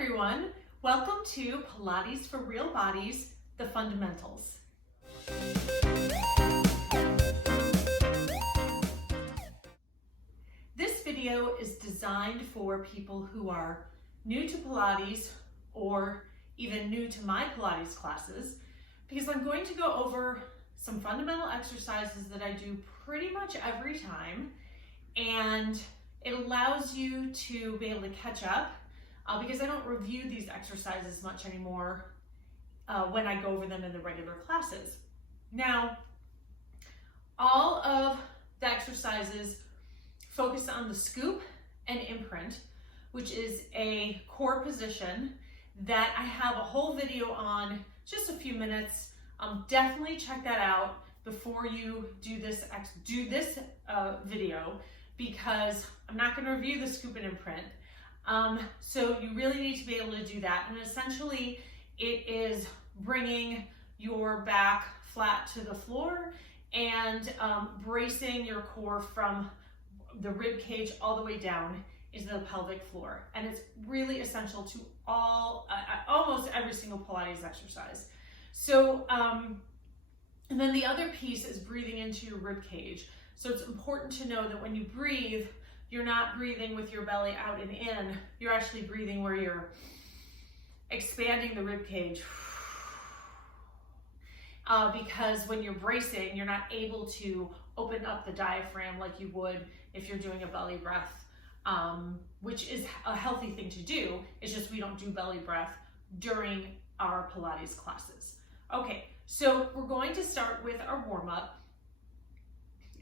everyone, welcome to Pilates for Real Bodies, the Fundamentals. This video is designed for people who are new to Pilates or even new to my Pilates classes, because I'm going to go over some fundamental exercises that I do pretty much every time, and it allows you to be able to catch up because I don't review these exercises much anymore when I go over them in the regular classes. Now, all of the exercises focus on the scoop and imprint, which is a core position that I have a whole video on, just a few minutes. Definitely check that out before you do this video, because I'm not going to review the scoop and imprint. So you really need to be able to do that. And essentially it is bringing your back flat to the floor and bracing your core from the rib cage all the way down into the pelvic floor. And it's really essential to almost every single Pilates exercise. So, and then the other piece is breathing into your rib cage. So it's important to know that when you breathe, you're not breathing with your belly out and in. You're actually breathing where you're expanding the rib cage. Because when you're bracing, you're not able to open up the diaphragm like you would if you're doing a belly breath, which is a healthy thing to do. It's just we don't do belly breath during our Pilates classes. Okay, so we're going to start with our warm-up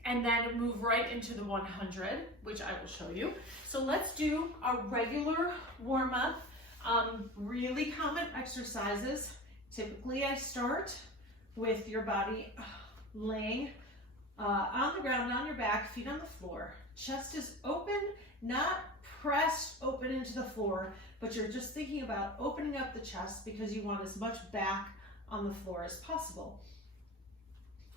and then move right into the 100, which I will show you. So let's do our regular warm-up. Really common exercises. Typically I start with your body laying on the ground, on your back, feet on the floor. Chest is open, not pressed open into the floor, but you're just thinking about opening up the chest because you want as much back on the floor as possible.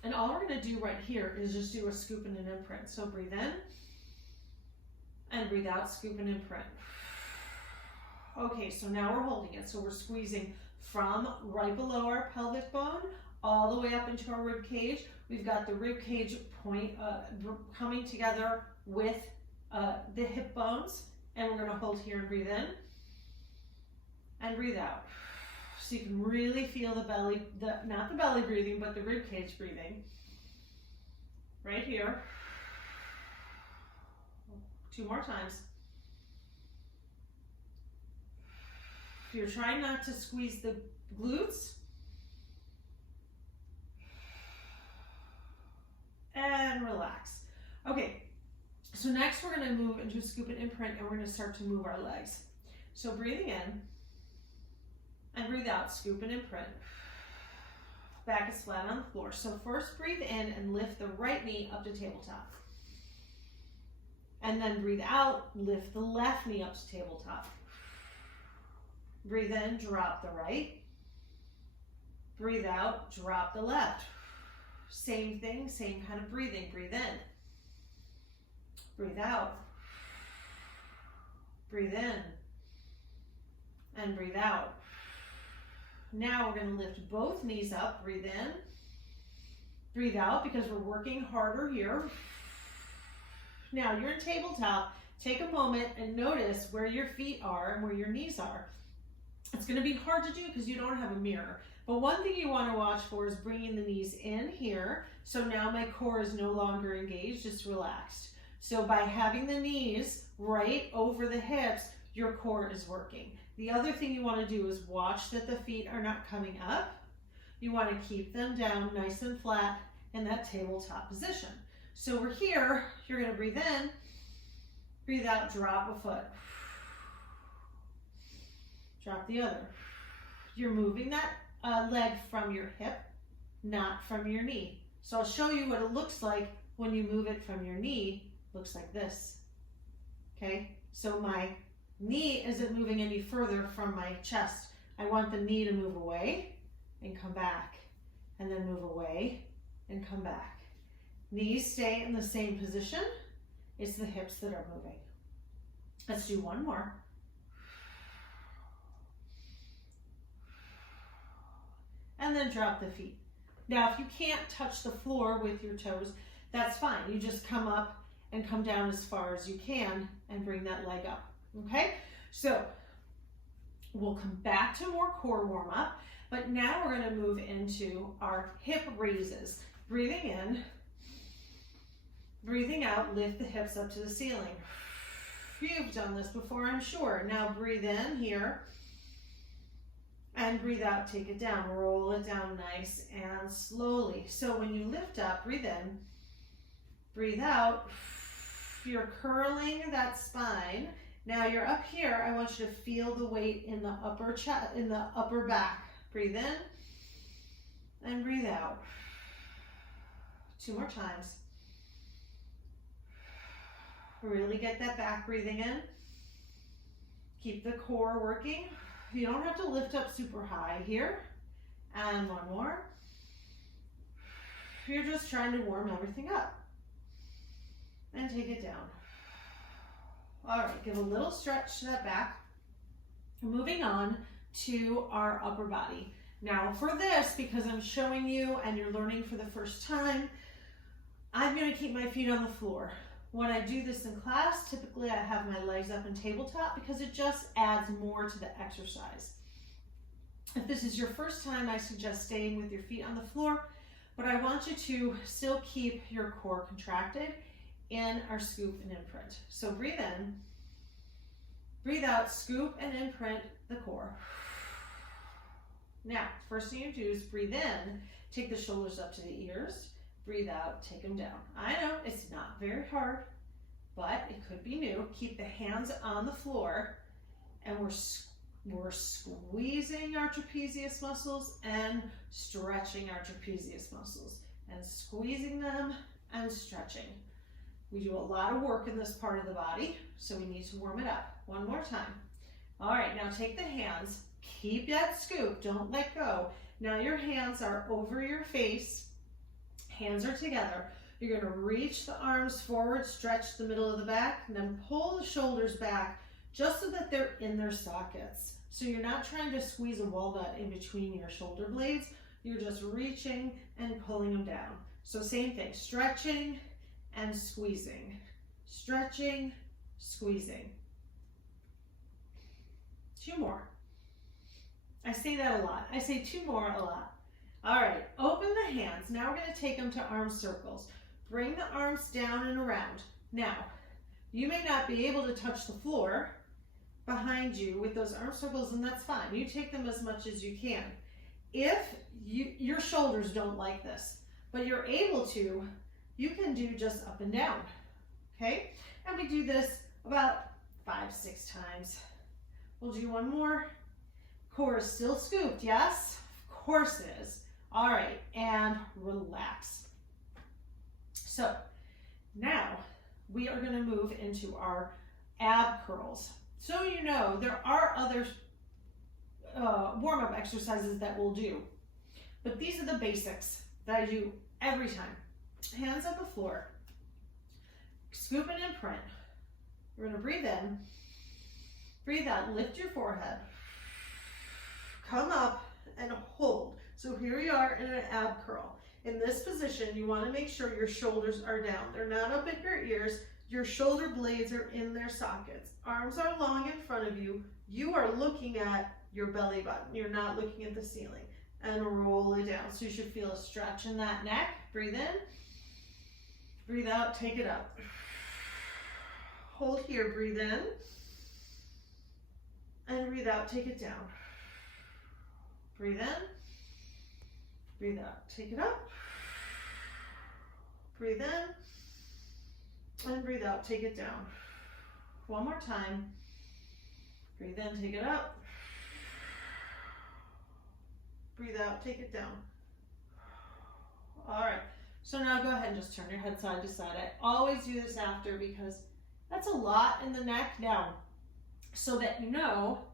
And all we're going to do right here is just do a scoop and an imprint. So breathe in and breathe out, scoop and imprint. Okay, so now we're holding it. So we're squeezing from right below our pelvic bone all the way up into our rib cage. We've got the rib cage point coming together with the hip bones, and we're going to hold here and breathe in and breathe out. So you can really feel the belly, not the belly breathing, but the rib cage breathing. Right here. 2 more times. If you're trying not to squeeze the glutes, and relax. Okay, so next we're going to move into a scoop and imprint, and we're going to start to move our legs. So breathing in and breathe out, scoop and imprint. Back is flat on the floor. So first breathe in and lift the right knee up to tabletop. And then breathe out, lift the left knee up to tabletop. Breathe in, drop the right. Breathe out, drop the left. Same thing, same kind of breathing. Breathe in. Breathe out. Breathe in. And breathe out. Now we're going to lift both knees up. Breathe in. Breathe out, because we're working harder here. Now you're in tabletop. Take a moment and notice where your feet are and where your knees are. It's going to be hard to do because you don't have a mirror. But one thing you want to watch for is bringing the knees in here. So now my core is no longer engaged, it's relaxed. So by having the knees right over the hips, your core is working. The other thing you want to do is watch that the feet are not coming up. You want to keep them down nice and flat in that tabletop position. So we're here, you're going to breathe in, breathe out, drop a foot. Drop the other. You're moving that leg from your hip, not from your knee. So I'll show you what it looks like when you move it from your knee. Looks like this. Okay, so my knee isn't moving any further from my chest. I want the knee to move away and come back, and then move away and come back. Knees stay in the same position. It's the hips that are moving. Let's do one more. and then drop the feet. Now, if you can't touch the floor with your toes, that's fine. You just come up and come down as far as you can and bring that leg up, okay? So we'll come back to more core warm up, but now we're gonna move into our hip raises. Breathing in, breathing out, lift the hips up to the ceiling. You've done this before, I'm sure. Now breathe in here and breathe out, take it down. Roll it down nice and slowly. So when you lift up, breathe in, breathe out. You're curling that spine. Now you're up here. I want you to feel the weight in the upper chest, in the upper back. Breathe in and breathe out. 2 more times. Really get that back breathing in. Keep the core working. You don't have to lift up super high here. And 1 more. You're just trying to warm everything up. And take it down. All right, give a little stretch to that back. Moving on to our upper body. Now for this, because I'm showing you and you're learning for the first time, I'm gonna keep my feet on the floor. When I do this in class, typically I have my legs up in tabletop because it just adds more to the exercise. If this is your first time, I suggest staying with your feet on the floor, but I want you to still keep your core contracted in our scoop and imprint. So breathe in, breathe out, scoop and imprint the core. Now, first thing you do is breathe in, take the shoulders up to the ears, breathe out, take them down. I know it's not very hard, but it could be new. Keep the hands on the floor, and we're squeezing our trapezius muscles and stretching our trapezius muscles, and squeezing them and stretching. We do a lot of work in this part of the body, so we need to warm it up. 1 more time. All right, now take the hands, keep that scoop, don't let go. Now your hands are over your face, hands are together. You're gonna reach the arms forward, stretch the middle of the back, and then pull the shoulders back just so that they're in their sockets. So you're not trying to squeeze a walnut in between your shoulder blades, you're just reaching and pulling them down. So same thing, stretching and squeezing, stretching, squeezing. 2 more. I say that a lot. I say 2 more a lot. All right, open the hands. Now we're going to take them to arm circles. Bring the arms down and around. Now, you may not be able to touch the floor behind you with those arm circles, and that's fine. You take them as much as you can. If your shoulders don't like this, but you're able to, you can do just up and down, okay? And we do this about 5-6 times. We'll do 1 more. Core is still scooped, yes? Of course it is. All right, and relax. So now we are gonna move into our ab curls. So you know, there are other warm-up exercises that we'll do, but these are the basics that I do every time. Hands on the floor, scoop and imprint. We're gonna breathe in, breathe out, lift your forehead, come up and hold. So here you are in an ab curl. In this position, you wanna make sure your shoulders are down. They're not up at your ears. Your shoulder blades are in their sockets. Arms are long in front of you. You are looking at your belly button. You're not looking at the ceiling. And roll it down. So you should feel a stretch in that neck. Breathe in, breathe out, take it up. Hold here, breathe in, and breathe out, take it down. Breathe in, breathe out, take it up. Breathe in, and breathe out, take it down. 1 more time. Breathe in, take it up. Breathe out, take it down. All right, so now go ahead and just turn your head side to side. I always do this after because that's a lot in the neck. Now, so that you know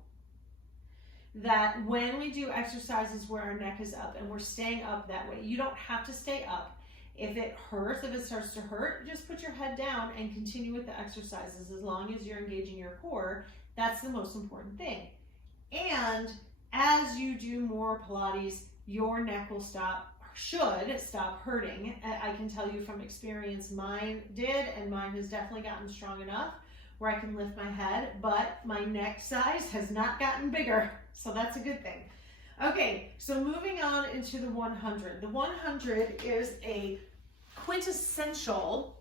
that when we do exercises where our neck is up and we're staying up that way, you don't have to stay up. If it hurts, if it starts to hurt, just put your head down and continue with the exercises as long as you're engaging your core. That's the most important thing. And as you do more Pilates your neck will should stop hurting. I can tell you from experience, mine did, and mine has definitely gotten strong enough where I can lift my head, but my neck size has not gotten bigger, so that's a good thing. Okay, so moving on into the 100. The 100 is a quintessential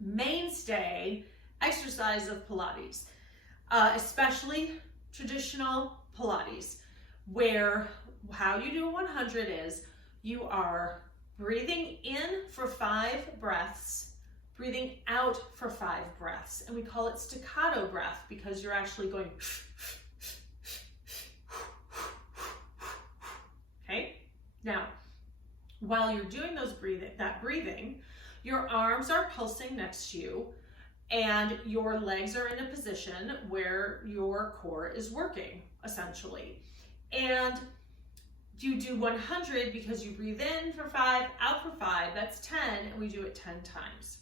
mainstay exercise of Pilates, especially traditional Pilates, where how you do a 100 is you are breathing in for 5 breaths, breathing out for 5 breaths, and we call it staccato breath because you're actually going okay? Now, while you're doing that breathing, your arms are pulsing next to you and your legs are in a position where your core is working, essentially. And you do 100 because you breathe in for 5, out for 5, that's 10, and we do it 10 times.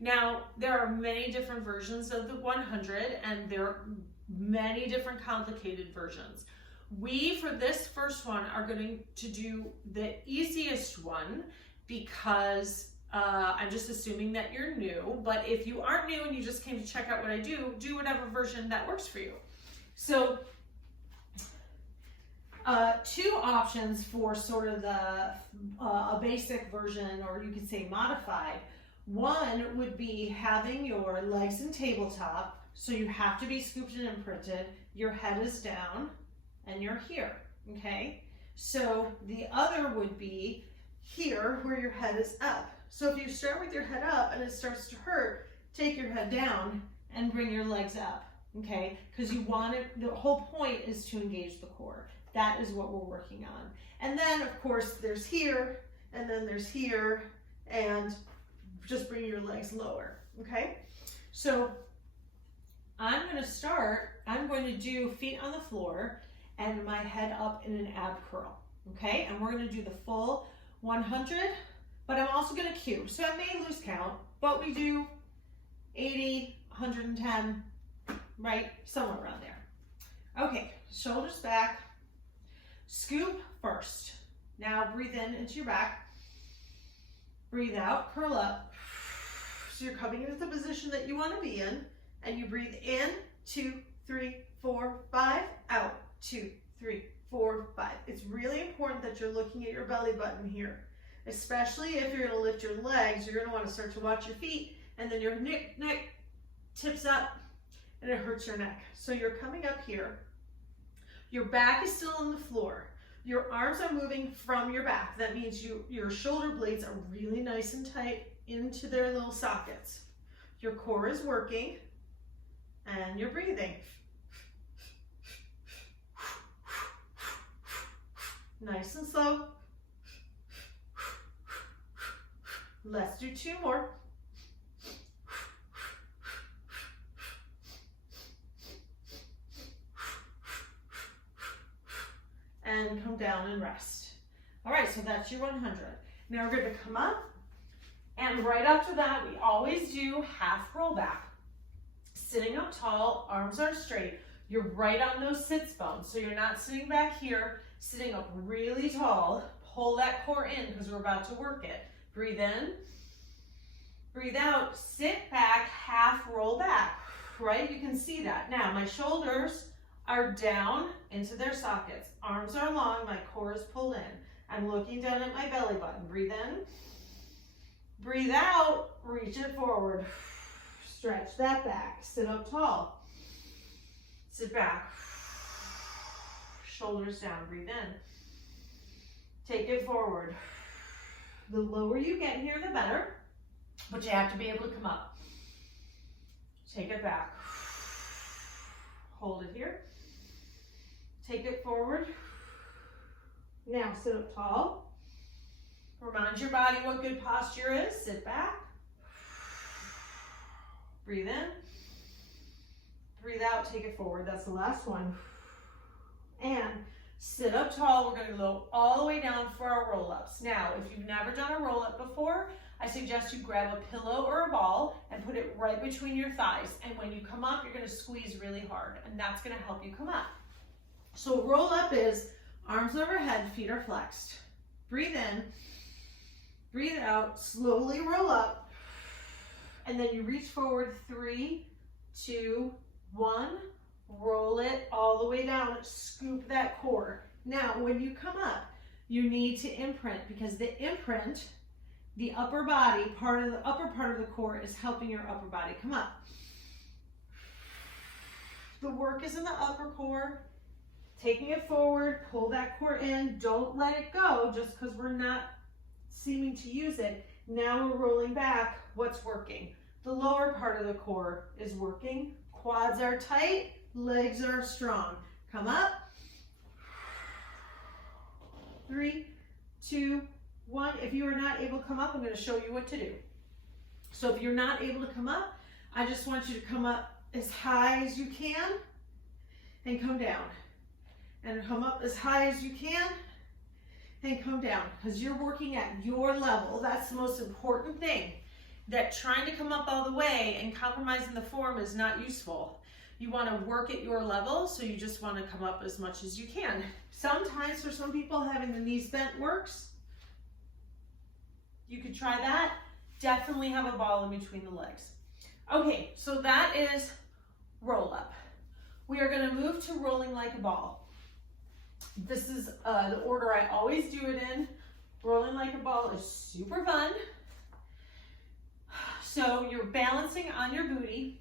Now, there are many different versions of the 100, and there are many different complicated versions. We, for this first one, are going to do the easiest one because I'm just assuming that you're new, but if you aren't new and you just came to check out what I do whatever version that works for you. So, 2 options for sort of a basic version, or you could say modified. One would be having your legs in tabletop, so you have to be scooped and imprinted, your head is down, and you're here, okay? So the other would be here where your head is up. So if you start with your head up and it starts to hurt, take your head down and bring your legs up, okay? Because you want it, the whole point is to engage the core. That is what we're working on. And then of course there's here, and then there's here, and just bring your legs lower, okay? So I'm going to do feet on the floor and my head up in an ab curl, okay? And we're gonna do the full 100, but I'm also gonna cue. So I may lose count, but we do 80, 110, right? Somewhere around there. Okay, shoulders back, scoop first. Now breathe in into your back, breathe out, curl up. So you're coming into the position that you wanna be in, and you breathe in, 2, 3, 4, 5, out, 2, 3, 4, 5. It's really important that you're looking at your belly button here, especially if you're gonna lift your legs. You're gonna wanna start to watch your feet, and then your neck tips up, and it hurts your neck. So you're coming up here. Your back is still on the floor. Your arms are moving from your back. That means your shoulder blades are really nice and tight into their little sockets. Your core is working, and you're breathing. Nice and slow. Let's do 2 more. And come down and rest. All right, so that's your 100. Now we're going to come up, and right after that, we always do half roll back. Sitting up tall, arms are straight. You're right on those sits bones, so you're not sitting back here, sitting up really tall. Pull that core in because we're about to work it. Breathe in, breathe out, sit back, half roll back, right? You can see that. Now my shoulders are down into their sockets. Arms are long, my core is pulled in. I'm looking down at my belly button. Breathe in, breathe out, reach it forward. Stretch that back, sit up tall. Sit back, shoulders down, breathe in. Take it forward. The lower you get here, the better, but you have to be able to come up. Take it back. Hold it here. Take it forward. Now sit up tall. Remind your body what good posture is. Sit back. Breathe in. Breathe out, take it forward. That's the last one. And sit up tall. We're going to go all the way down for our roll-ups. Now, if you've never done a roll-up before, I suggest you grab a pillow or a ball and put it right between your thighs. And when you come up, you're going to squeeze really hard, and that's going to help you come up. So roll-up is Arms overhead, feet are flexed. Breathe in, breathe out, slowly roll up, and then you reach forward, 3, 2, 1, roll it all the way down, scoop that core. Now, when you come up, you need to imprint, because the imprint, the upper body, the upper part of the core is helping your upper body come up. The work is in the upper core, taking it forward, pull that core in, don't let it go just because we're not seeming to use it. Now we're rolling back, what's working? The lower part of the core is working, quads are tight, legs are strong. Come up, 3, 2, 1. If you are not able to come up, I'm going to show you what to do. So if you're not able to come up, I just want you to come up as high as you can and come down. And come up as high as you can and come down, because you're working at your level. That's the most important thing. That trying to come up all the way and compromising the form is not useful. You want to work at your level, so you just want to come up as much as you can. Sometimes for some people, having the knees bent works. You could try that. Definitely have a ball in between the legs. Okay, so that is roll up. We are going to move to rolling like a ball. This is the order I always do it in. Rolling like a ball is super fun. So you're balancing on your booty.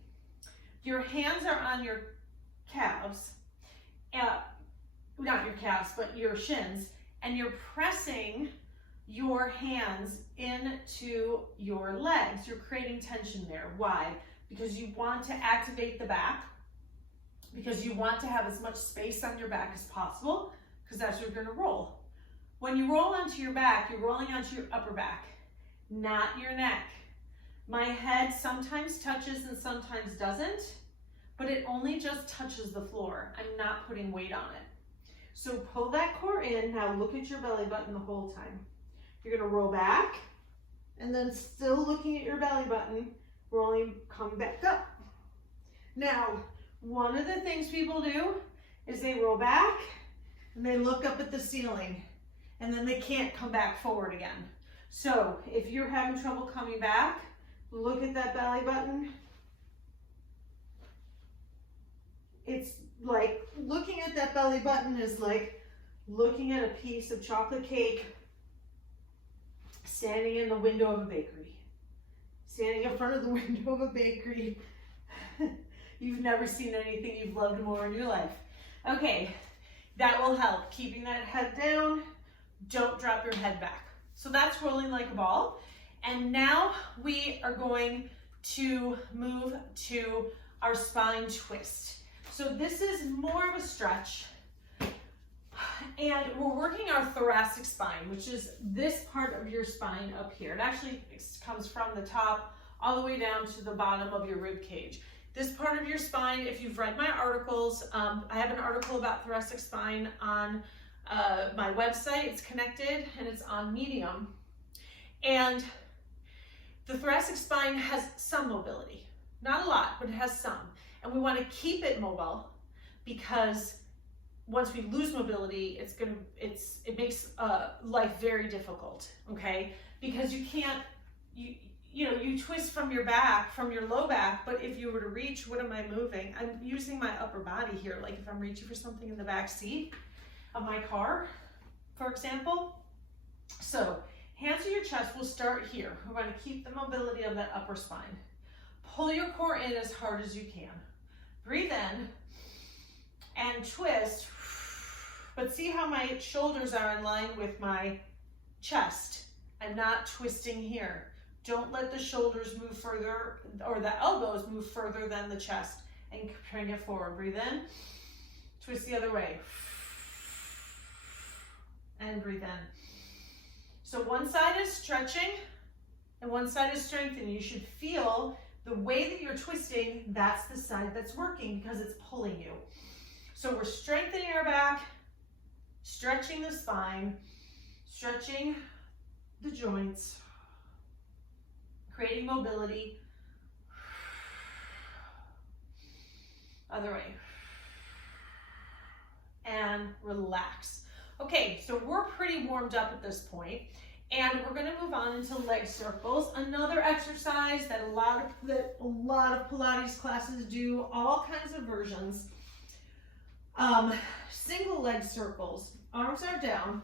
Your hands are on your calves. Not your calves, but your shins. And you're pressing your hands into your legs. You're creating tension there. Why? Because you want to activate the back. Because you want to have as much space on your back as possible, because that's where you're going to roll. When you roll onto your back, you're rolling onto your upper back, not your neck. My head sometimes touches and sometimes doesn't, but it only just touches the floor. I'm not putting weight on it. So pull that core in. Now look at your belly button the whole time. You're going to roll back, and then still looking at your belly button, rolling, come back up. Now, one of the things people do is they roll back and they look up at the ceiling, and then they can't come back forward again. So if you're having trouble coming back, look at that belly button. It's like looking at that belly button is like looking at a piece of chocolate cake standing in the window of a bakery. Standing in front of the window of a bakery. You've never seen anything you've loved more in your life. Okay, that will help. Keeping that head down, don't drop your head back. So that's rolling like a ball. And now we are going to move to our spine twist. So this is more of a stretch. And we're working our thoracic spine, which is this part of your spine up here. It actually comes from the top all the way down to the bottom of your rib cage. This part of your spine, if you've read my articles, I have an article about thoracic spine on my website. It's connected and it's on Medium. And the thoracic spine has some mobility. Not a lot, but it has some. And we want to keep it mobile, because once we lose mobility, it makes life very difficult, okay? Because you can't, you twist from your back, from your low back, but if you were to reach, what am I moving? I'm using my upper body here. Like if I'm reaching for something in the back seat of my car, for example. So hands to your chest, we'll start here. We're going to keep the mobility of that upper spine. Pull your core in as hard as you can. Breathe in and twist, but see how my shoulders are in line with my chest. I'm not twisting here. Don't let the shoulders move further, or the elbows move further than the chest, and bring it forward. Breathe in, twist the other way, and breathe in. So one side is stretching and one side is strengthening. You should feel the way that you're twisting, that's the side that's working, because it's pulling you. So we're strengthening our back, stretching the spine, stretching the joints, creating mobility. Other way. And relax. Okay, so we're pretty warmed up at this point, and we're gonna move on into leg circles. Another exercise that a lot of Pilates classes do, all kinds of versions. Single leg circles. Arms are down,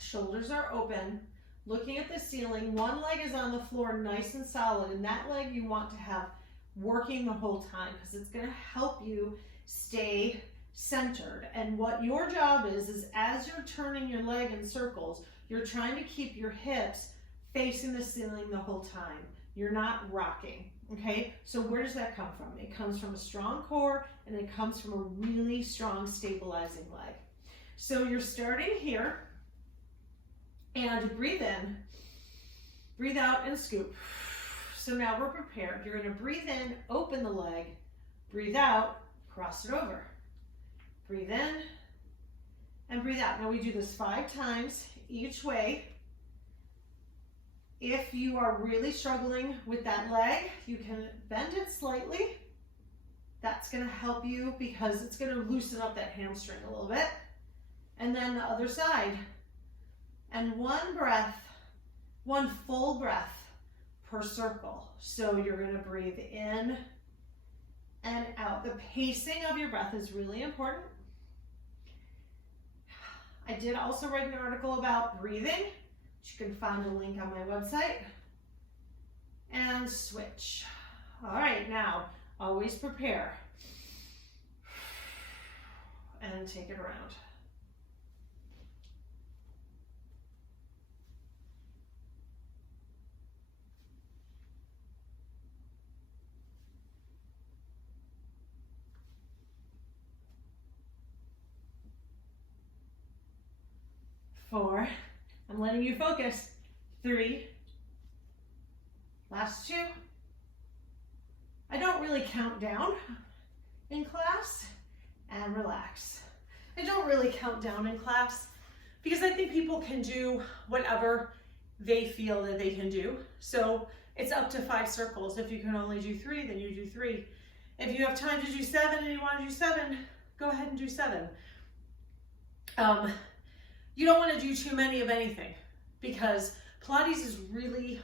shoulders are open, looking at the ceiling. One leg is on the floor nice and solid, and that leg you want to have working the whole time because it's going to help you stay centered. And what your job is as you're turning your leg in circles, you're trying to keep your hips facing the ceiling the whole time. You're not rocking, okay? So where does that come from? It comes from a strong core, and it comes from a really strong stabilizing leg. So you're starting here, and breathe in, breathe out, and scoop. So now we're prepared. You're gonna breathe in, open the leg, breathe out, cross it over. Breathe in, and breathe out. Now we do this 5 times each way. If you are really struggling with that leg, you can bend it slightly. That's gonna help you because it's gonna loosen up that hamstring a little bit. And then the other side. And one breath, one full breath per circle. So you're gonna breathe in and out. The pacing of your breath is really important. I did also write an article about breathing, which you can find a link on my website. And switch. All right, now always prepare. And take it around. Four, I'm letting you focus. 3, last 2. I don't really count down in class, and relax. I don't really count down in class because I think people can do whatever they feel that they can do. So it's up to 5 circles. If you can only do 3, then you do 3. If you have time to do 7 and you want to do 7, go ahead and do 7. You don't want to do too many of anything because Pilates is really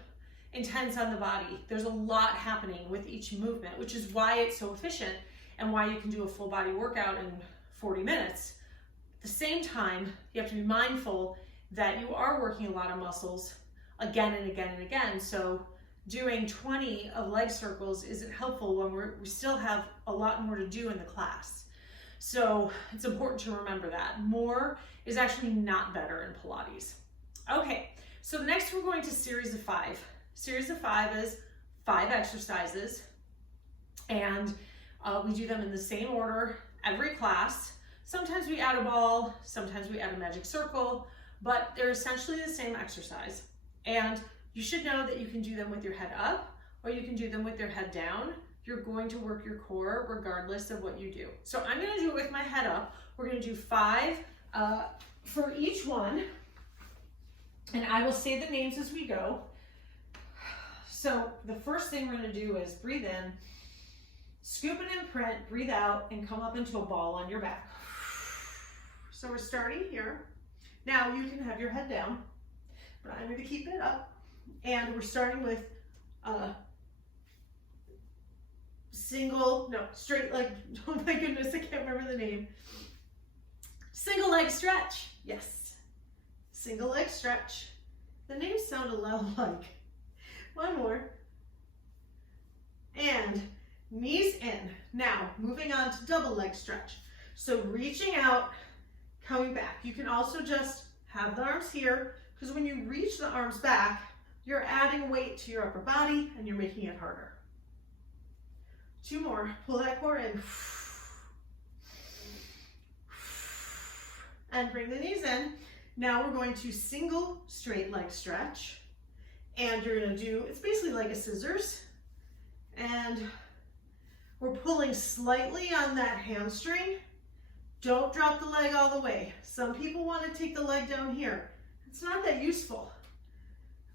intense on the body. There's a lot happening with each movement, which is why it's so efficient and why you can do a full body workout in 40 minutes. At the same time, you have to be mindful that you are working a lot of muscles again and again and again. So doing 20 of leg circles isn't helpful when we still have a lot more to do in the class. So it's important to remember that. More is actually not better in Pilates. Okay, so next we're going to series of 5. Series of 5 is 5 exercises, and we do them in the same order every class. Sometimes we add a ball, sometimes we add a magic circle, but they're essentially the same exercise. And you should know that you can do them with your head up, or you can do them with your head down. You're going to work your core regardless of what you do. So I'm gonna do it with my head up. We're gonna do 5 for each one, and I will say the names as we go. So the first thing we're gonna do is breathe in, scoop and imprint, breathe out, and come up into a ball on your back. So we're starting here. Now you can have your head down, but I'm gonna keep it up. And we're starting with straight leg, oh my goodness, I can't remember the name. Single leg stretch, yes. Single leg stretch. The names sound a lot alike. One more. And knees in. Now, moving on to double leg stretch. So reaching out, coming back. You can also just have the arms here, because when you reach the arms back, you're adding weight to your upper body and you're making it harder. 2 more. Pull that core in. And bring the knees in. Now we're going to single straight leg stretch. And you're going to do, it's basically like a scissors. And we're pulling slightly on that hamstring. Don't drop the leg all the way. Some people want to take the leg down here. It's not that useful.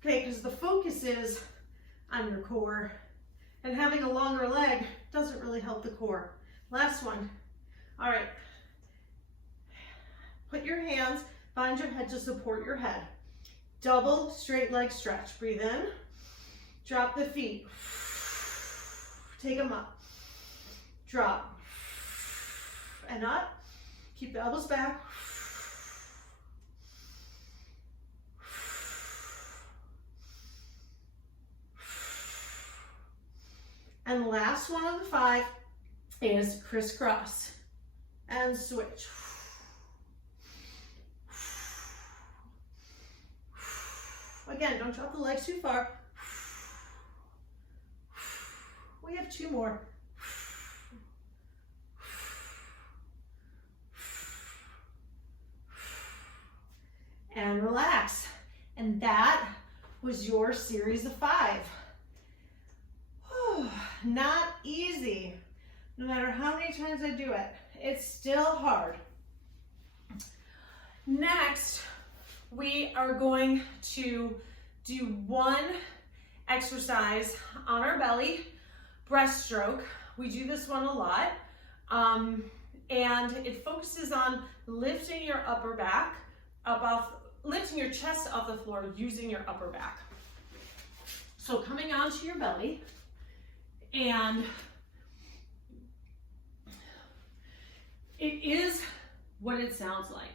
Okay, because the focus is on your core. And having a longer leg doesn't really help the core. Last one. All right. Put your hands behind your head to support your head. Double straight leg stretch. Breathe in. Drop the feet. Take them up. Drop. And up. Keep the elbows back. And the last one of the 5 is crisscross and switch. Again, don't drop the legs too far. We have 2 more. And relax. And that was your series of 5. Not easy. No matter how many times I do it, it's still hard. Next, we are going to do one exercise on our belly, breaststroke. We do this one a lot, and it focuses on lifting your upper back lifting your chest off the floor using your upper back. So coming onto your belly, and it is what it sounds like.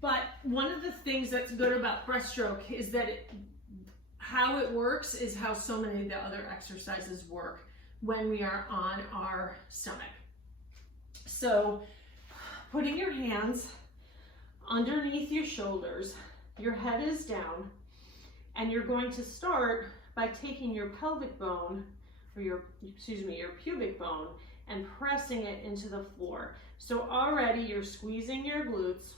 But one of the things that's good about breaststroke is that how it works is how so many of the other exercises work when we are on our stomach. So putting your hands underneath your shoulders, your head is down, and you're going to start by taking your pelvic bone, or your pubic bone, and pressing it into the floor. So already you're squeezing your glutes.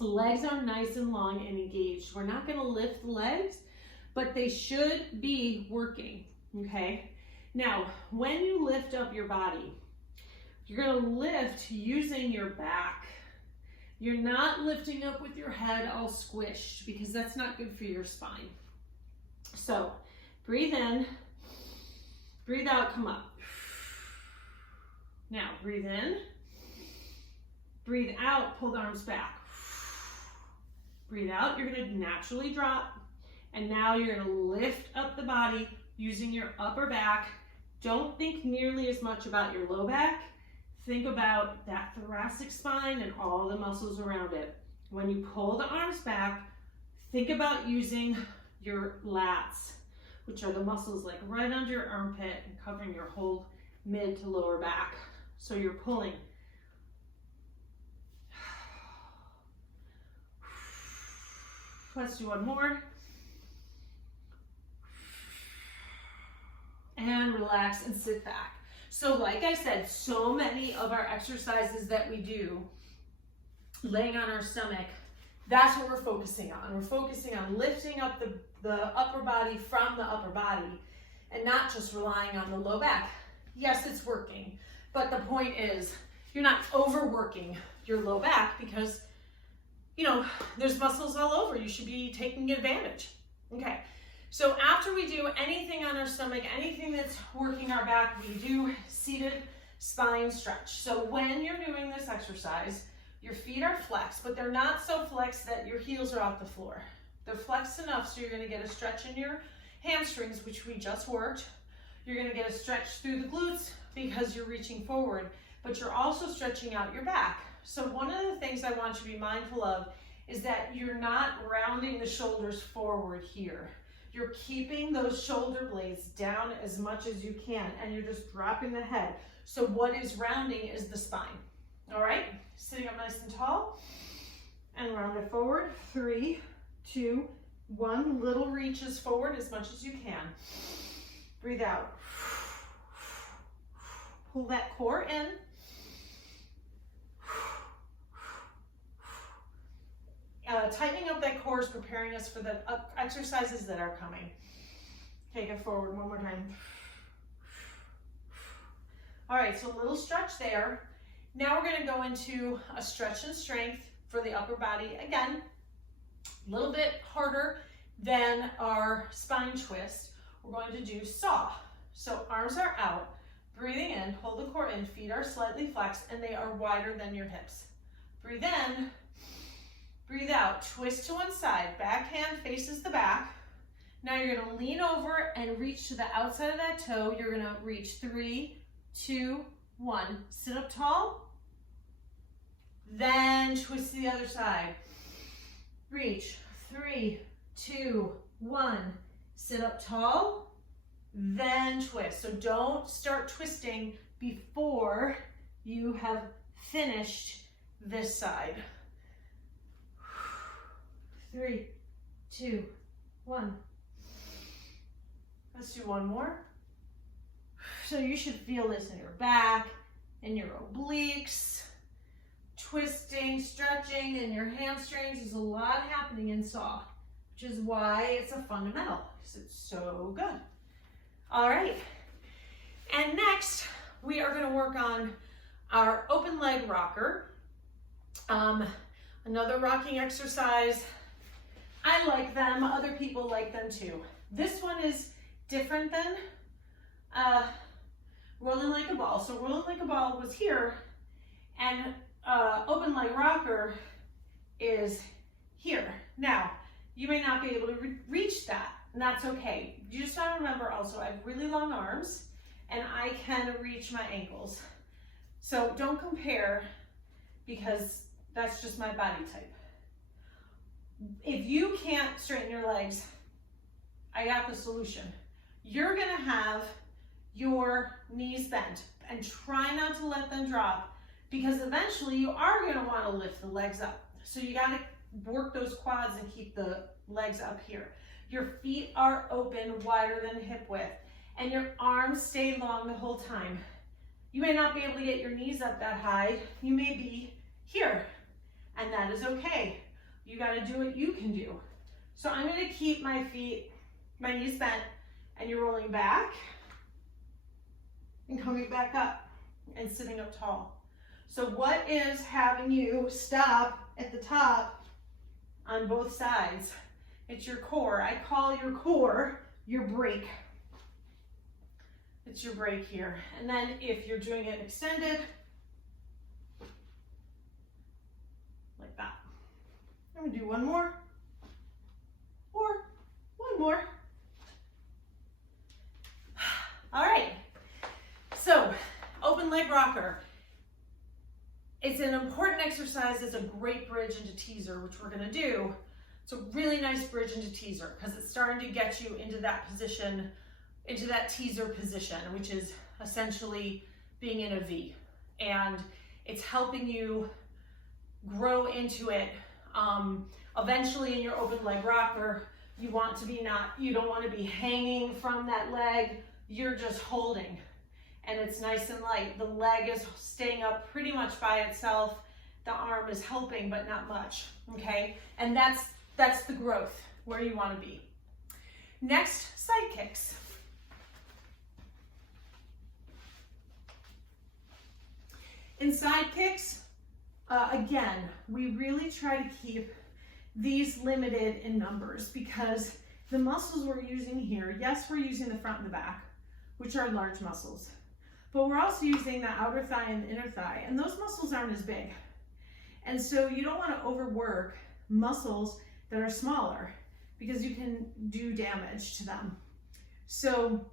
Legs are nice and long and engaged. We're not going to lift the legs, but they should be working, okay? Now, when you lift up your body, you're going to lift using your back. You're not lifting up with your head all squished, because that's not good for your spine. So breathe in, breathe out, come up. Now breathe in, breathe out, pull the arms back. Breathe out, you're going to naturally drop, and now you're going to lift up the body using your upper back. Don't think nearly as much about your low back. Think about that thoracic spine and all the muscles around it. When you pull the arms back, think about using your lats, which are the muscles like right under your armpit and covering your whole mid to lower back. So you're pulling. Let's do one more. And relax and sit back. So like I said, so many of our exercises that we do, laying on our stomach, that's what we're focusing on. We're focusing on lifting up the upper body from the upper body, and not just relying on the low back. Yes, it's working, but the point is you're not overworking your low back, because there's muscles all over. You should be taking advantage. Okay, so after we do anything on our stomach, anything that's working our back, we do seated spine stretch. So when you're doing this exercise, your feet are flexed, but they're not so flexed that your heels are off the floor. They're flexed enough so you're going to get a stretch in your hamstrings, which we just worked. You're going to get a stretch through the glutes because you're reaching forward, but you're also stretching out your back. So one of the things I want you to be mindful of is that you're not rounding the shoulders forward here. You're keeping those shoulder blades down as much as you can, and you're just dropping the head. So what is rounding is the spine. All right, sitting up nice and tall, and round it forward. 3, 2, 1. Little reaches forward as much as you can. Breathe out. Pull that core in. Tightening up that core is preparing us for the exercises that are coming. Take it forward one more time. All right, so a little stretch there. Now we're going to go into a stretch and strength for the upper body. Again, a little bit harder than our spine twist. We're going to do saw. So arms are out, breathing in, hold the core in, feet are slightly flexed, and they are wider than your hips. Breathe in, breathe out. Twist to one side. Back hand faces the back. Now you're gonna lean over and reach to the outside of that toe. You're gonna reach 3, 2, 1. Sit up tall. Then twist to the other side. Reach, 3, 2, 1. Sit up tall, then twist. So don't start twisting before you have finished this side. 3, 2, 1. Let's do one more. So you should feel this in your back and your obliques, twisting, stretching in your hamstrings. There's a lot happening in saw, which is why it's a fundamental, because it's so good. All right, and next we are gonna work on our open leg rocker. Another rocking exercise. I like them, other people like them too. This one is different than rolling like a ball. So rolling like a ball was here, and open leg rocker is here. Now, you may not be able to reach that, and that's okay. You just want to remember also, I have really long arms, and I can reach my ankles. So don't compare, because that's just my body type. If you can't straighten your legs, I got the solution. You're gonna have your knees bent, and try not to let them drop, because eventually you are gonna wanna lift the legs up. So you gotta work those quads and keep the legs up here. Your feet are open, wider than hip width, and your arms stay long the whole time. You may not be able to get your knees up that high. You may be here, and that is okay. You gotta do what you can do. So I'm gonna keep my feet, my knees bent, and you're rolling back and coming back up and sitting up tall. So what is having you stop at the top on both sides? It's your core. I call your core your brake. It's your brake here. And then if you're doing it extended, like that. I'm gonna do one more, or one more. All right, so open leg rocker. It's an important exercise. It's a great bridge into teaser, which we're gonna do. It's a really nice bridge into teaser, because it's starting to get you into that position, into that teaser position, which is essentially being in a V. And it's helping you grow into it. Eventually in your open leg rocker, you want to be you don't want to be hanging from that leg. You're just holding, and it's nice and light. The leg is staying up pretty much by itself. The arm is helping, but not much, okay? And that's the growth, where you want to be. Next, side kicks. In side kicks, again, we really try to keep these limited in numbers, because the muscles we're using here, yes, we're using the front and the back, which are large muscles, but we're also using the outer thigh and the inner thigh, and those muscles aren't as big. And so you don't want to overwork muscles that are smaller, because you can do damage to them. So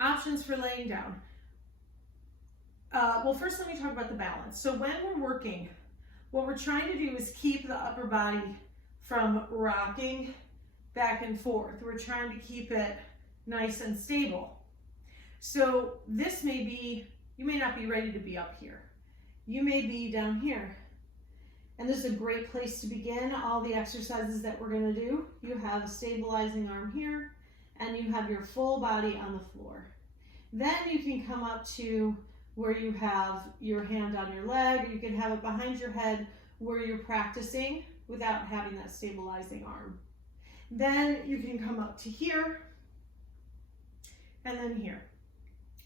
options for laying down. Well, first let me talk about the balance. So when we're working, what we're trying to do is keep the upper body from rocking back and forth. We're trying to keep it nice and stable. So this may be, you may not be ready to be up here. You may be down here. And this is a great place to begin all the exercises that we're gonna do. You have a stabilizing arm here, and you have your full body on the floor. Then you can come up to where you have your hand on your leg, or you can have it behind your head where you're practicing without having that stabilizing arm. Then you can come up to here, and then here.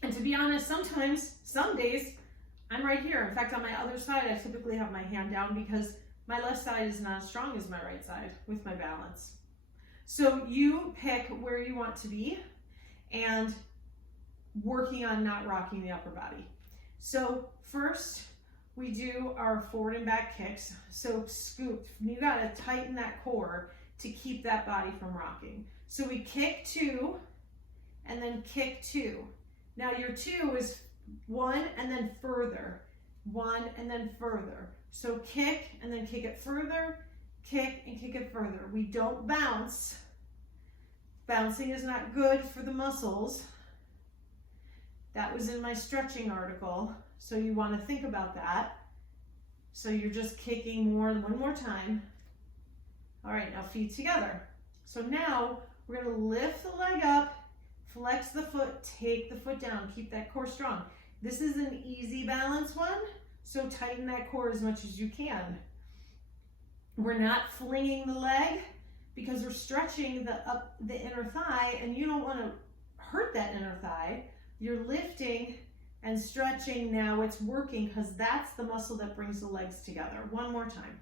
And to be honest, sometimes, some days, I'm right here. In fact, on my other side, I typically have my hand down, because my left side is not as strong as my right side with my balance. So you pick where you want to be, and working on not rocking the upper body. So first, we do our forward and back kicks. So scoop, you gotta tighten that core to keep that body from rocking. So we kick 2 and then kick 2. Now your 2 is 1 and then further, 1 and then further. So kick and then kick it further, kick and kick it further. We don't bounce. Bouncing is not good for the muscles. That was in my stretching article, so you want to think about that. So you're just kicking one more time. All right, now feet together. So now we're going to lift the leg up, flex the foot, take the foot down, keep that core strong. This is an easy balance one, so tighten that core as much as you can. We're not flinging the leg because we're stretching the inner thigh, and you don't want to hurt that inner thigh. You're lifting and stretching. Now it's working because that's the muscle that brings the legs together. One more time.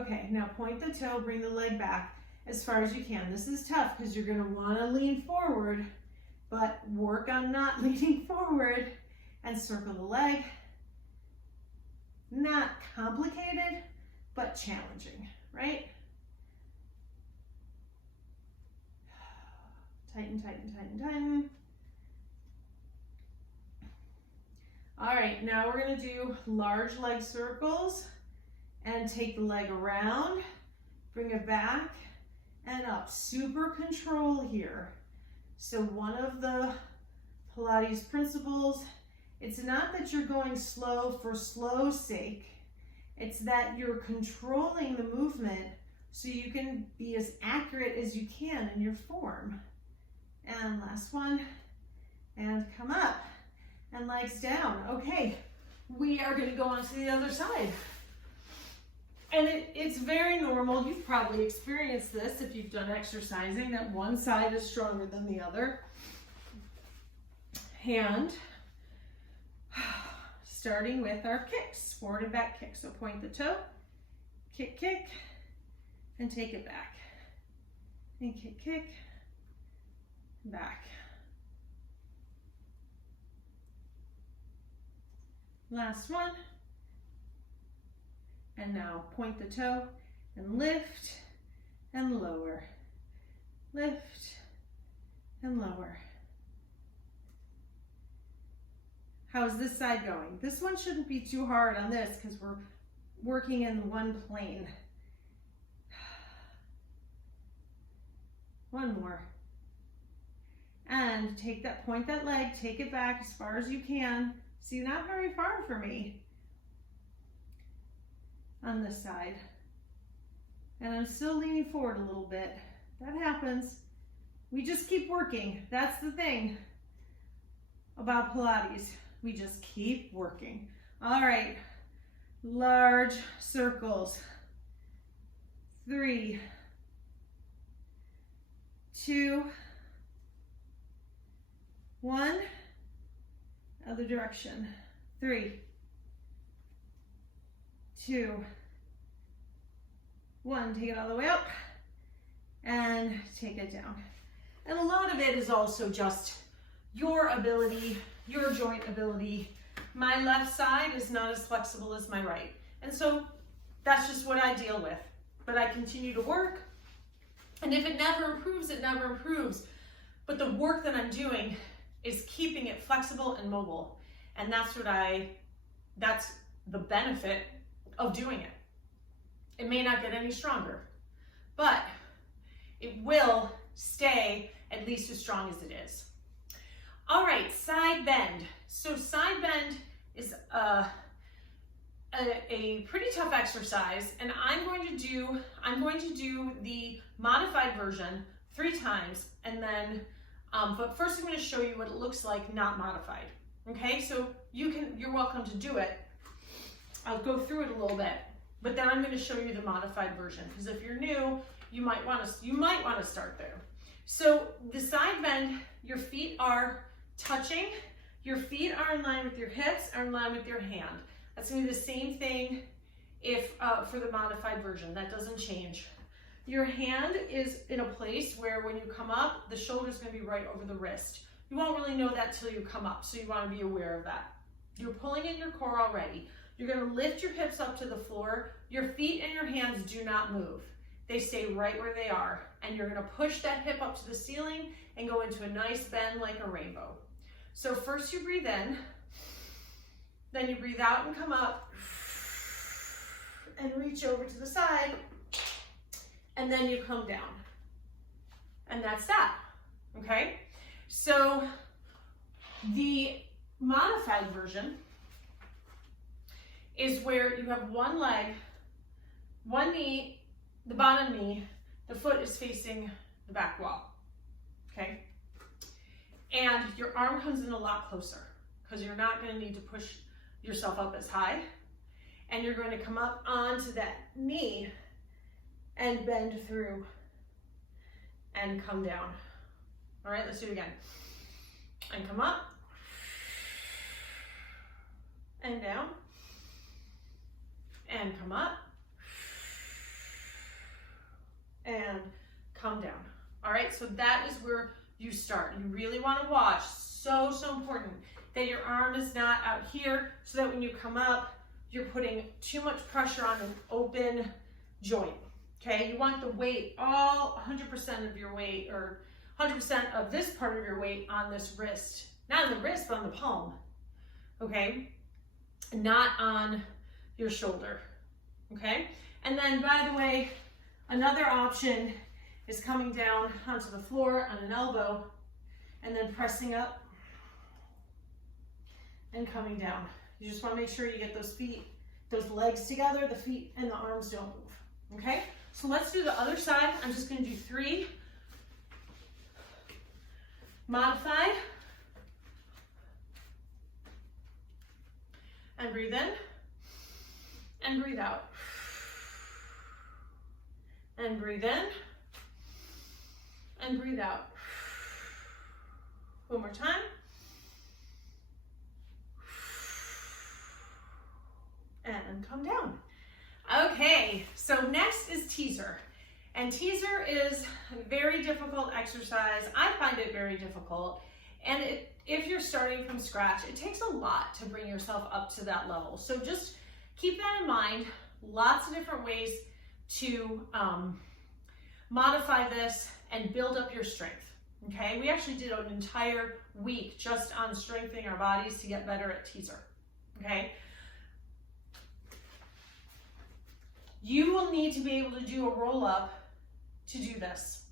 Okay, now point the toe, bring the leg back as far as you can. This is tough because you're going to want to lean forward, but work on not leaning forward and circle the leg. Not complicated, but challenging, right? Tighten, tighten, tighten, tighten. All right, now we're gonna do large leg circles and take the leg around, bring it back and up. Super control here. So one of the Pilates principles, it's not that you're going slow for slow's sake. It's that you're controlling the movement so you can be as accurate as you can in your form. And last one, and come up, and legs down. Okay, we are gonna go on to the other side. And it's very normal, you've probably experienced this if you've done exercising, that one side is stronger than the other. And starting with our kicks, forward and back kicks. So point the toe, kick, kick, and take it back. And kick, kick, back. Last one. And now point the toe and lift and lower. Lift and lower. How's this side going? This one shouldn't be too hard on this because we're working in one plane. One more. And take that, point that leg, take it back as far as you can. See, not very far for me on this side. And I'm still leaning forward a little bit. That happens. We just keep working. That's the thing about Pilates. We just keep working. All right, large circles. 3, 2, 1. Other direction. 3, 2, 1. Take it all the way up and take it down. And a lot of it is also just your ability, your joint ability. My left side is not as flexible as my right. And so that's just what I deal with. But I continue to work. And if it never improves, it never improves. But the work that I'm doing is keeping it flexible and mobile. And that's the benefit of doing it. It may not get any stronger, but it will stay at least as strong as it is. All right, side bend. So side bend is a pretty tough exercise, and I'm going to do the modified version 3 times, and then but first I'm going to show you what it looks like not modified. Okay, so you're welcome to do it. I'll go through it a little bit, but then I'm going to show you the modified version, because if you're new, you might want to start there. So the side bend, your feet are touching, your feet are in line with your hips, are in line with your hand. That's going to be the same thing for the modified version. That doesn't change. Your hand is in a place where when you come up, the shoulder is going to be right over the wrist. You won't really know that till you come up, so you want to be aware of that. You're pulling in your core already. You're gonna lift your hips up to the floor. Your feet and your hands do not move. They stay right where they are. And you're gonna push that hip up to the ceiling and go into a nice bend like a rainbow. So first you breathe in, then you breathe out and come up, and reach over to the side, and then you come down. And that's that, okay? So the modified version is where you have one leg, one knee, the bottom knee, the foot is facing the back wall, okay? And your arm comes in a lot closer because you're not going to need to push yourself up as high. And you're going to come up onto that knee and bend through and come down. All right, let's do it again. And come up and down and come up and come down. All right, so that is where you start. You really want to watch, so important, that your arm is not out here so that when you come up, you're putting too much pressure on an open joint, okay? You want the weight, all 100% of your weight, or 100% of this part of your weight on this wrist. Not on the wrist, but on the palm, okay? Not on your shoulder, okay? And then, by the way, another option is coming down onto the floor on an elbow and then pressing up and coming down. You just want to make sure you get those feet, those legs together, the feet and the arms don't move, okay? So let's do the other side. I'm just going to do 3 modified. And breathe in and breathe out. And breathe in and breathe out. One more time. And come down. Okay, so next is teaser. And teaser is a very difficult exercise. I find it very difficult. And if you're starting from scratch, it takes a lot to bring yourself up to that level. So just keep that in mind. Lots of different ways to modify this and build up your strength, okay? We actually did an entire week just on strengthening our bodies to get better at teaser, okay? You will need to be able to do a roll up to do this.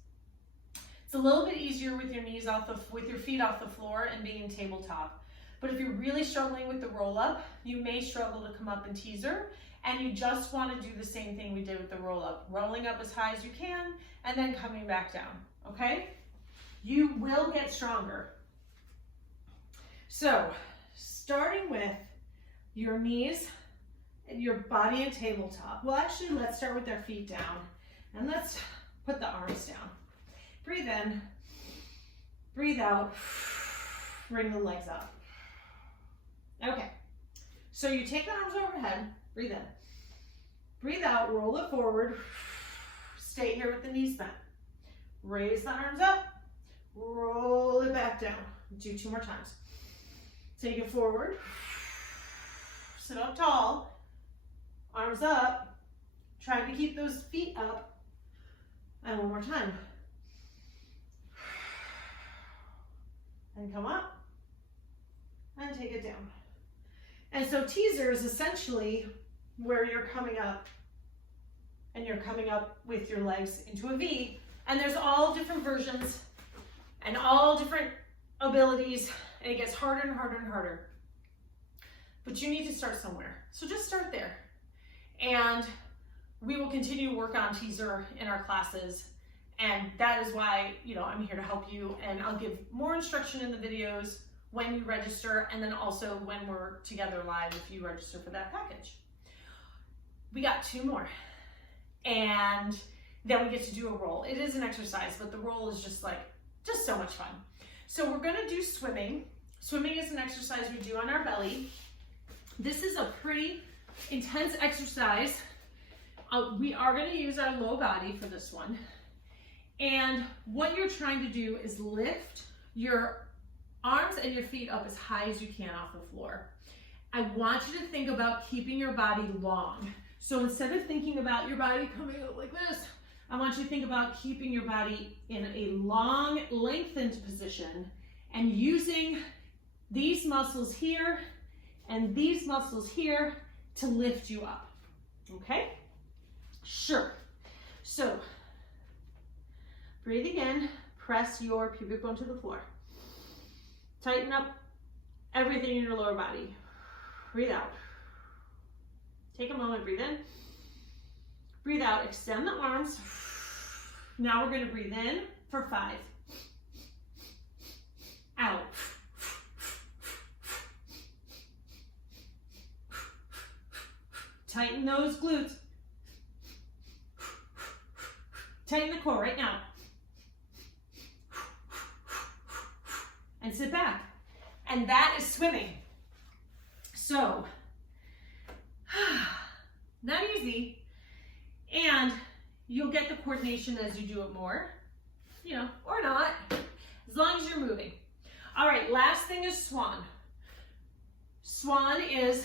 It's a little bit easier with your knees with your feet off the floor and being tabletop. But if you're really struggling with the roll up, you may struggle to come up in teaser, and you just want to do the same thing we did with the roll up, rolling up as high as you can and then coming back down, okay? You will get stronger. So, starting with your knees, your body in tabletop. Well, actually, let's start with our feet down and let's put the arms down. Breathe in, breathe out, bring the legs up. Okay, so you take the arms overhead, breathe in, breathe out, roll it forward, stay here with the knees bent. Raise the arms up, roll it back down. Do 2 more times. Take it forward, sit up tall, arms up, trying to keep those feet up, and 1 more time. And come up, and take it down. And so teaser is essentially where you're coming up, and you're coming up with your legs into a V, and there's all different versions, and all different abilities, and it gets harder and harder and harder. But you need to start somewhere. So just start there. And we will continue to work on teaser in our classes. And that is why, I'm here to help you, and I'll give more instruction in the videos when you register, and then also when we're together live if you register for that package. We got 2 more. And then we get to do a roll. It is an exercise, but the roll is just so much fun. So we're gonna do swimming. Swimming is an exercise we do on our belly. This is a pretty intense exercise. We are gonna use our low body for this one. And what you're trying to do is lift your arms and your feet up as high as you can off the floor. I want you to think about keeping your body long. So instead of thinking about your body coming out like this, I want you to think about keeping your body in a long, lengthened position and using these muscles here and these muscles here to lift you up, okay? Sure. So, breathing in, press your pubic bone to the floor. Tighten up everything in your lower body. Breathe out. Take a moment, breathe in. Breathe out, extend the arms. Now we're gonna breathe in for 5. Out. Tighten those glutes. Tighten the core right now. And sit back. And that is swimming. So, not easy. And you'll get the coordination as you do it more, you know, or not, as long as you're moving. All right, last thing is swan. Swan is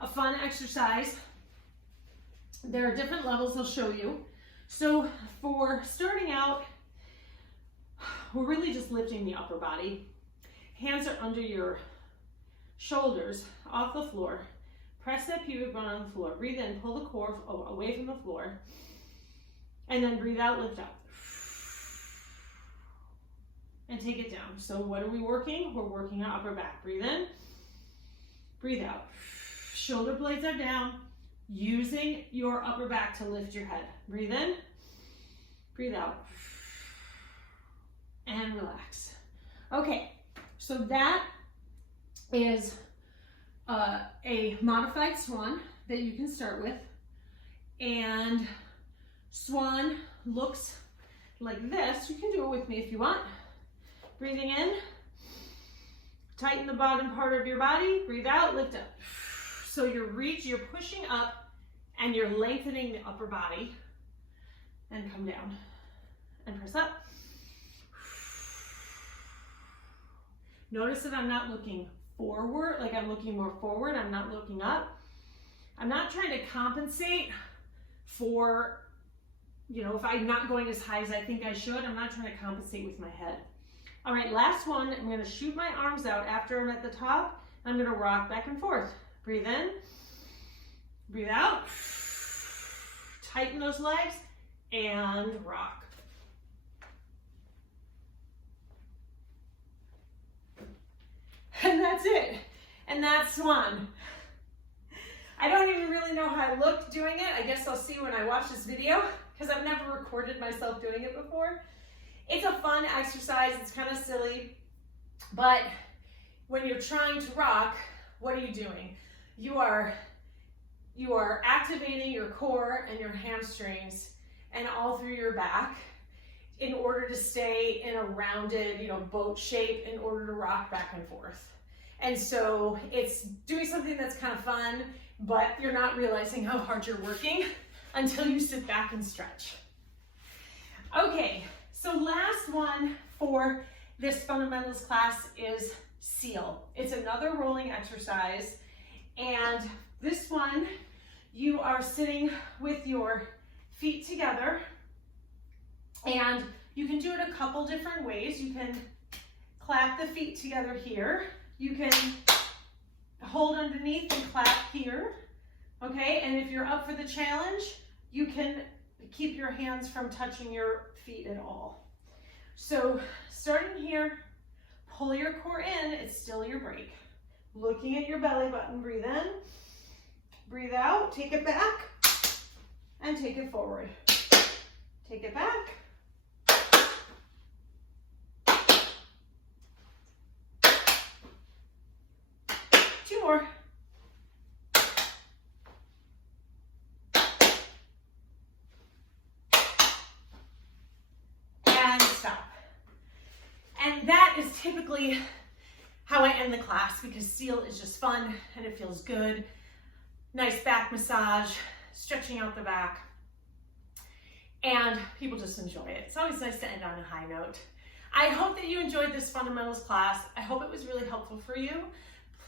a fun exercise. There are different levels I'll show you. So for starting out, we're really just lifting the upper body. Hands are under your shoulders, off the floor. Press that pubic bone on the floor. Breathe in, pull the core away from the floor. And then breathe out, lift up. And take it down. So what are we working? We're working our upper back. Breathe in, breathe out. Shoulder blades are down, using your upper back to lift your head. Breathe in, breathe out, and relax. Okay, so that is a modified swan that you can start with. And swan looks like this. You can do it with me if you want. Breathing in, tighten the bottom part of your body, breathe out, lift up. So you're pushing up and you're lengthening the upper body, and come down and press up. Notice that I'm not looking forward, like I'm looking more forward, I'm not looking up. I'm not trying to compensate for, you know, if I'm not going as high as I think I should, I'm not trying to compensate with my head. All right, last one, I'm gonna shoot my arms out after I'm at the top. I'm gonna rock back and forth. Breathe in, breathe out, tighten those legs, and rock. And that's it. And that's swan. I don't even really know how I looked doing it. I guess I'll see when I watch this video, because I've never recorded myself doing it before. It's a fun exercise. It's kind of silly, but when you're trying to rock, what are you doing? You are activating your core and your hamstrings and all through your back in order to stay in a rounded, you know, boat shape in order to rock back and forth. And so it's doing something that's kind of fun, but you're not realizing how hard you're working until you sit back and stretch. Okay, so last one for this fundamentals class is seal. It's another rolling exercise, and this one you are sitting with your feet together, and you can do it a couple different ways. You can clap the feet together here. You can hold underneath and clap here, okay? And if you're up for the challenge, you can keep your hands from touching your feet at all. So starting here, pull your core in, it's still your break. Looking at your belly button, breathe in, breathe out, take it back, and take it forward. Take it back. Two more. And stop. And that is typically how I end the class, because seal is just fun and it feels good. Nice back massage, stretching out the back, and people just enjoy it. It's always nice to end on a high note. I hope that you enjoyed this fundamentals class. I hope it was really helpful for you.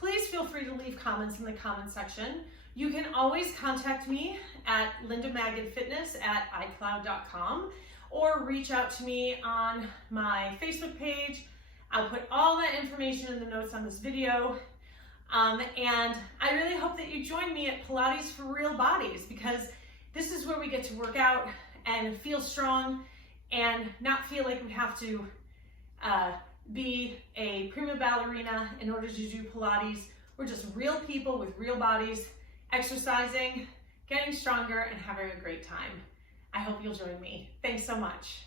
please feel free to leave comments in the comment section. You can always contact me at lindamaggidfitness@icloud.com or reach out to me on my Facebook page. I'll put all that information in the notes on this video. And I really hope that you join me at Pilates for Real Bodies, because this is where we get to work out and feel strong and not feel like we have to be a prima ballerina in order to do Pilates. We're just real people with real bodies, exercising, getting stronger, and having a great time. I hope you'll join me. Thanks so much.